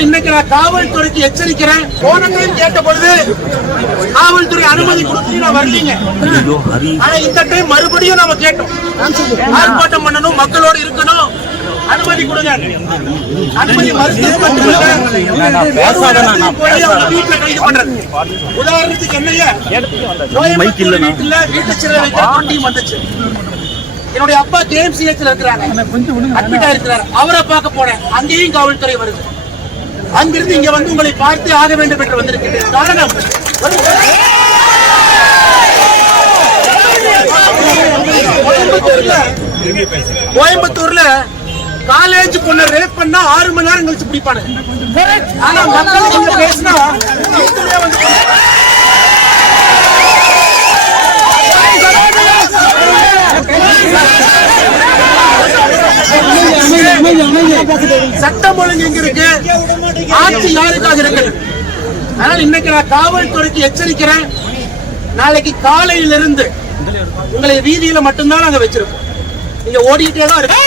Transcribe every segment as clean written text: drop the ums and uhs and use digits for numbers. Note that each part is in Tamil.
ஆனால் இன்னைக்கு நான் காவல்துறைக்கு எச்சரிக்கிறேன். போன டைம் கேட்ட பொழுது காவல்துறை அனுமதி கொடுத்து நான் வரலீங்க. ஆனா இந்த டைம் மறுபடியும் நாம கேட்டோம், ஆர்ப்பாட்டம் பண்ணணும், மக்களோடு இருக்கணும், அனுமதி கொடுங்க. அனுமதி மறுத்தது மட்டுமல்ல, வீட்டுல கைது பண்றது. உதாரணத்துக்கு என்னைய வீட்டுல வீட்டு சிறை வைக்க டீம் வந்துச்சு. என்னுடைய அப்பா KMCH இருக்கிறாங்க, அட்மிட் ஆயிருக்கிறார். அவரை பார்க்க போனேன், அங்கேயும் காவல்துறை வருது. அங்கிருந்து இங்க வந்து உங்களை பார்த்து ஆக வேண்டும் என்று வந்திருக்கிறேன். காரணம், கோயம்புத்தூர்ல காலேஜ் பொண்ணு ரேப் பண்ணா 6 மணி நேரம் கழிச்சு பிடிப்பானு. ஆனா மக்கள் இங்க பேசினா சட்டம் ஒழுங்கு எங்க இருக்கு, ஆட்சி யாருக்காக இருக்கு? ஆனால் இன்னைக்கு நான் காவல்துறைக்கு எச்சரிக்கிறேன். நாளைக்கு காலையிலிருந்து உங்களை வீதியில மட்டும்தான் நாங்க வச்சிருக்கோம். நீங்க ஓடிட்டே தான் இருக்கு.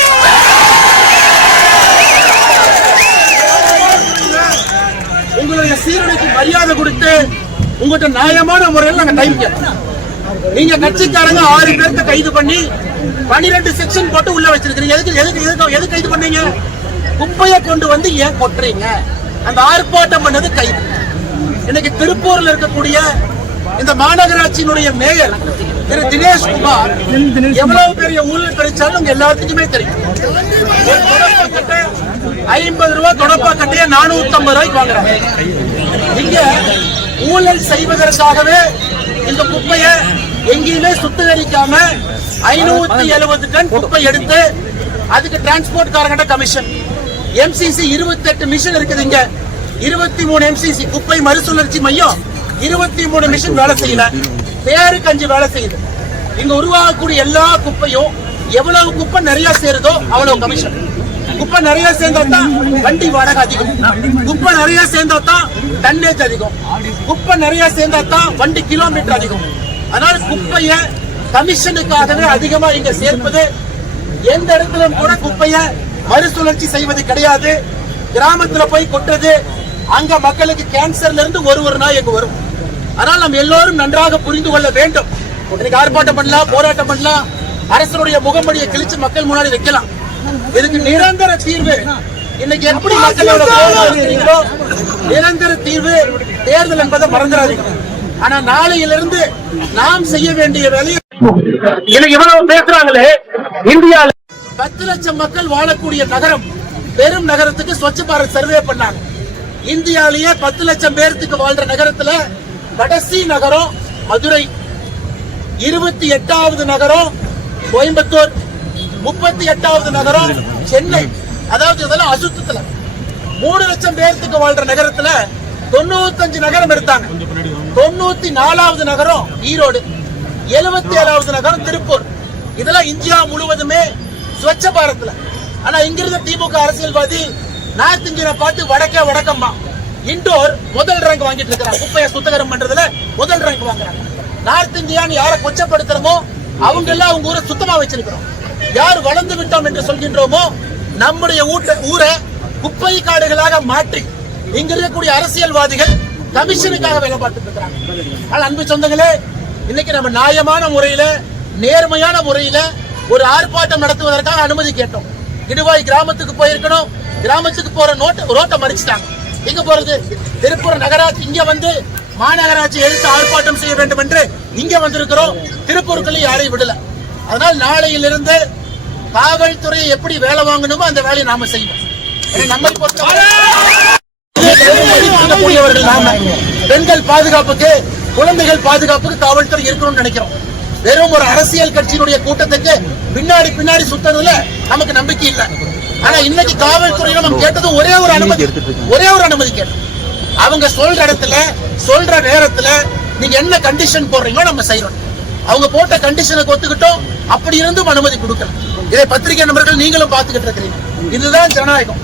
உங்களுடைய சீரமைக்கு மரியாதை கொடுத்து உங்கள்கிட்ட நியாயமான முறையில் நாங்க டைம் கேட்போம். நீங்க கட்சிக்காரங்க 6 பேர்த்த கைது பண்ணி 12 செக்ஷன் போட்டு உள்ள வச்சிருக்கீங்க. எதுக்கு கைது பண்ணீங்க? குப்பையை கொண்டு வந்து ஏன் கொட்டுறீங்க? அந்த ஆர்ப்பாட்டம் பண்ணது கைது. இன்னைக்கு திருப்பூர்ல இருக்கக்கூடிய இந்த மாநகராட்சியினுடைய மேயர் திரு தினேஷ் குமார் எவ்வளவு பெரிய ஊழல் கிடைச்சாலும் உங்க எல்லாத்துக்குமே தெரியும். 50 ரூபாய் தொடப்பா கட்டைய 450 ரூபாய்க்கு வாங்குறாங்க. இங்க ஊழல் செய்வதற்காகவே இந்த குப்பையை எங்கேயுமே சுத்திகரிக்காம 570 டன் குப்பை எடுத்து அதுக்கு டிரான்ஸ்போர்ட் காரங்கிட்ட கமிஷன். MCC 28 மிஷின் இருக்குது. இங்க 23 MCC குப்பை மறுசுழற்சி மையம் 23 மிஷின் வேலை செய்யல, பேருக்கு 5 வேலை செய்யுது. இங்க உருவாகக்கூடிய எல்லா குப்பையும் எவ்வளவு குப்பை நிறைய சேருதோ அவ்வளவு கமிஷன். குப்பை நிறைய சேர்ந்தா தான் வண்டி வாடகை அதிகம், குப்பை நிறைய சேர்ந்தா தான் டன்னேஜ் அதிகம், குப்பை நிறைய சேர்ந்தா தான் வண்டி கிலோமீட்டர் அதிகம். அதனால குப்பைய கமிஷனுக்காகவே அதிகமா இங்க சேர்ப்பது. எந்த இடத்திலும் கூட குப்பைய மறுசுழற்சி செய்வது கிடையாது. கிராமத்துல போய் கொட்டுறது, அங்க மக்களுக்கு கேன்சர்ல இருந்து ஒரு நாய் எங்க வரும். அதனால நம்ம எல்லோரும் நன்றாக புரிந்து கொள்ள வேண்டும். இன்னைக்கு ஆர்ப்பாட்டம் பண்ணலாம், போராட்டம் பண்ணலாம், அரசனுடைய முகமடியை கிழிச்சு மக்கள் முன்னாடி வைக்கலாம். இதுக்கு நிரந்தர தீர்வு இன்னைக்கு எப்படி மக்களோட நிரந்தர தீர்வு தேர்தல் என்பதை மறந்துடாதீங்க. ஆனா நாளையிலிருந்து நாம் செய்ய வேண்டிய வேலையை இன்னைக்கு இவ்வளவு பேசுறாங்களே. இந்தியால 10 லட்சம் மக்கள் வாழக்கூடிய நகரம், பெரும் நகரத்துக்கு ஸ்வச்ச பாரத் சர்வே பண்ணாங்க. இந்தியாலேயே 10 லட்சம் பேருக்கு வாழ்ற நகரத்துல கடைசி நகரம் மதுரை, 28வது நகரம் கோயம்புத்தூர், 38வது நகரம் சென்னை. அதாவது இதெல்லாம் அசுத்தத்துல 3 லட்சம் பேருக்கு வாழ்ற நகரத்துல 95 நகரம் எடுத்தாங்க. 94வது நகரம் ஈரோடு, 77வது நகரம் திருப்பூர். இதெல்லாம் இந்தியா முழுவதுமே ஸ்வச்ச பாரத்ல. ஆனா இங்கிருந்த திமுக அரசியல்வாதி நார்த் இந்தியனை பார்த்து வடக்கம்மா இண்டோர் முதல் ரேங்க் வாங்கிட்டு இருக்கிறாங்க. குப்பையை சுத்தகரம் பண்றதுல முதல் ரேங்க் வாங்குறாங்க. நார்த் இந்தியான்னு யாரை கொச்சப்படுத்துறோமோ அவங்க எல்லாம் அவங்க ஊரை சுத்தமா வச்சிருக்கிறோம். யார் வளர்ந்து விட்டோம் என்று சொல்கின்றோமோ நம்முடைய ஊரை குப்பை காடுகளாக மாற்றி இங்க இருக்கக்கூடிய அரசியல்வாதிகள் கமிஷனுக்காக வேலை பார்த்துட்டு இருக்கிறாங்க. ஆனால் அன்பு சொந்தங்களே, இன்னைக்கு நம்ம நியாயமான முறையில நேர்மையான முறையில ஒரு ஆர்ப்பாட்டம் நடத்துவதற்காக அனுமதி கேட்டோம். இடுவாய் கிராமத்துக்கு போயிருக்கணும், கிராமத்துக்கு போற ரோட்டை மறிச்சிட்டாங்க. எங்க போறது? திருப்பூர் நகராட்சி இங்க வந்து மாநகராட்சி எழுத்து ஆர்ப்பாட்டம் செய்ய வேண்டும் என்று இங்க வந்திருக்கிறோம். திருப்பூருக்குள்ள யாரையும் விடல. அதனால் நாளையிலிருந்து காவல்துறையை எப்படி வேலை வாங்கணுமோ அந்த வேலையை நாம செய்வோம். நம்மை பொறுத்தவரைக்கூடியவர்கள் நாம பெண்கள் பாதுகாப்புக்கு, குழந்தைகள் பாதுகாப்புக்கு காவல்துறை இருக்கணும்னு நினைக்கிறோம். வெறும் ஒரு அரசியல் கட்சியினுடைய கூட்டத்துக்கு பின்னாடி சுத்ததுல நமக்கு நம்பிக்கை இல்லை. ஆனா இன்னைக்கு காவல்துறையில நம்ம கேட்டது ஒரே ஒரு அனுமதி கேட்டோம். அவங்க சொல்ற இடத்துல சொல்ற நேரத்துல நீங்க என்ன கண்டிஷன் போடுறீங்களோ நம்ம செய்யணும். அவங்க போட்ட கண்டிஷனுக்கு ஒத்துக்கிட்டோம். அப்படி இருந்தும் அனுமதி கொடுக்கணும். இதை பத்திரிகை நண்பர்கள் நீங்களும் பார்த்துக்கிட்டு இருக்கிறீங்க. இதுதான் ஜனநாயகம்.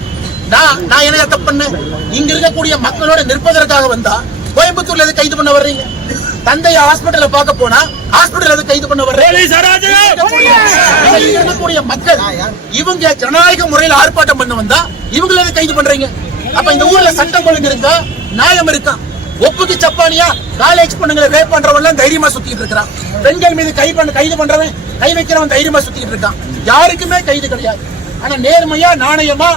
நான் என்ன தப்பு பண்ணேன்? இங்க இருக்கக்கூடிய மக்களோட நிற்பதற்காக வந்தா கோயம்புத்தூர்ல எது கைது பண்ண வர்றீங்க? தந்தைய ஹாஸ்பிட்டல பார்க்க போனா ஹாஸ்பிட்டல் எது கைது பண்ண வர்றீங்க? மக்கள் இவங்க ஜனநாயக முறையில் ஆர்ப்பாட்டம் பண்ண வந்தா இவங்களை கைது பண்றீங்க. அப்ப இந்த ஊர்ல சட்டம் ஒழுங்கு இருக்கா, நியாயம் இருக்கா? ஒப்புக்கு சப்பானியா காலேஜ் பொண்ணுங்களை ரேப் பண்றவன் தைரியமா சுத்திட்டு இருக்கான். பெண்கள் மீது கைது பண்றவன், கை வைக்கிறவன் தைரியமா சுத்திட்டு இருக்கான். யாருக்குமே கைது கிடையாது. ஆனா நேர்மையா நாணயமா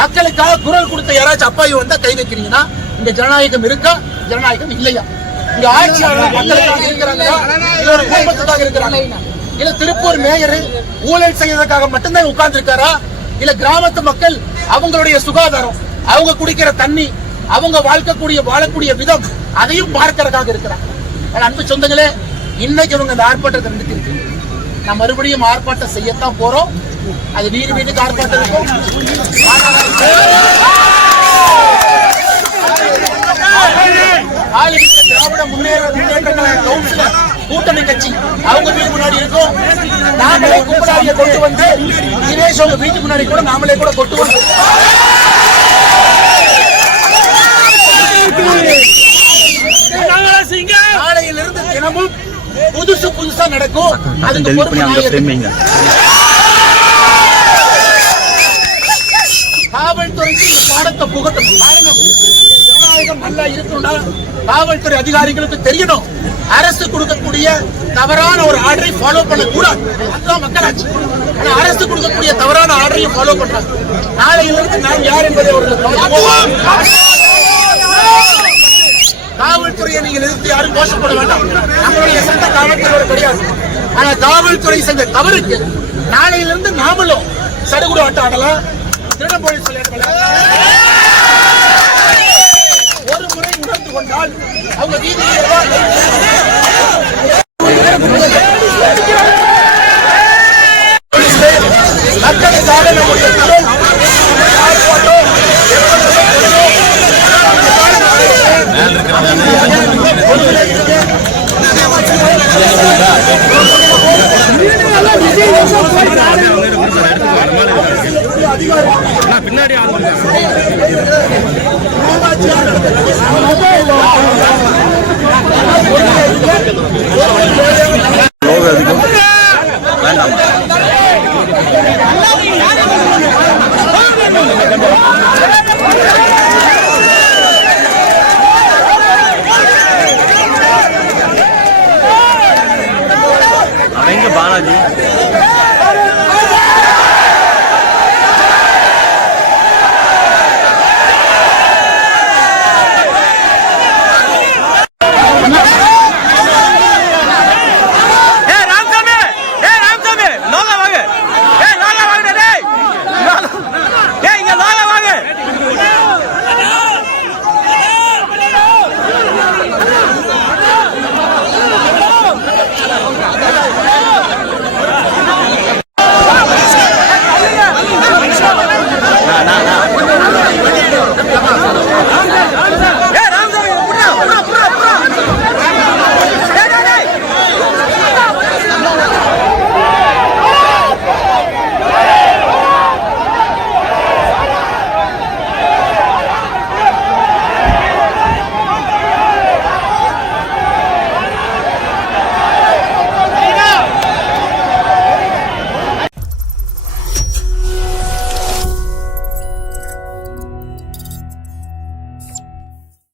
மக்களுக்காக குரல் கொடுத்த யாராச்சும் அப்பாவி வந்தா கை வைக்கிறீங்கன்னா இந்த ஜனநாயகம் இருக்கா? ஜனநாயகம் இல்லையா? இங்க ஆட்சியாளர் மக்களுக்காக இருக்கிறாங்களா, இல்ல ஒரு குடும்பத்துக்காக இருக்கிறாங்க? இல்ல திருப்பூர் மேயர் ஊழல் செய்யறதுக்காக மட்டும்தான் உட்கார்ந்து இருக்காரா, இல்ல கிராமத்து மக்கள் அவங்களுடைய சுகாதாரம், அவங்க குடிக்கிற தண்ணி, அவங்க வாழக்கூடிய விதம் அதையும் பார்க்கறதுக்காக இருக்கிறாங்க. அன்பு சொந்தங்களே, இன்னைக்கு இவங்க இந்த ஆர்ப்பாட்டத்தை நிறுத்தி நான் மறுபடியும் ஆர்ப்பாட்டம் செய்யத்தான் போறோம். அது வீட்டுக்கு ஆர்ப்பாட்டம் இருக்கும். திராவிட முன்னேற்ற கவுன்சிலர் கூட்டணி கட்சி அவங்க வீட்டு முன்னாடி இருக்கும். நாமளே குப்பராடியை கொண்டு வந்து தினேஷ் அவங்க வீட்டு முன்னாடி கூட நாமளே கூட கொண்டு வந்து நாளையிலிருந்து தினமும் புதுசா நடக்கும். காவல்துறைக்கு பாடத்தை புகட்டணும். ஜனநாயகம் நல்லா இருக்கணும்னா காவல்துறை அதிகாரிகளுக்கு தெரியணும், அரசு கொடுக்கக்கூடிய தவறான ஒரு ஆர்டரை ஃபாலோ பண்ணக்கூடாது. அதுதான் மக்களாட்சி. ஆனா அரசு கொடுக்கக்கூடிய தவறான ஆர்டரையும் ஃபாலோ பண்றாங்க. நாளையிலிருந்து நாம் யார் என்பதை காவல்துறையை நீங்கள் எதிர்த்து யாரும் கோஷப்பட வேண்டாம். நம்மளுடைய சொந்த காவல்துறை கிடையாது. ஆனா காவல்துறை செஞ்ச தவறுக்கு நாளையிலிருந்து நாமளும் சடுகுடு ஆட்டம் ஆடலாம், திருட போலீஸ் ஒரு முறை உணர்ந்து கொண்டால் அவங்க வீதியில் மக்களுக்காக நம்முடைய பின்னாடி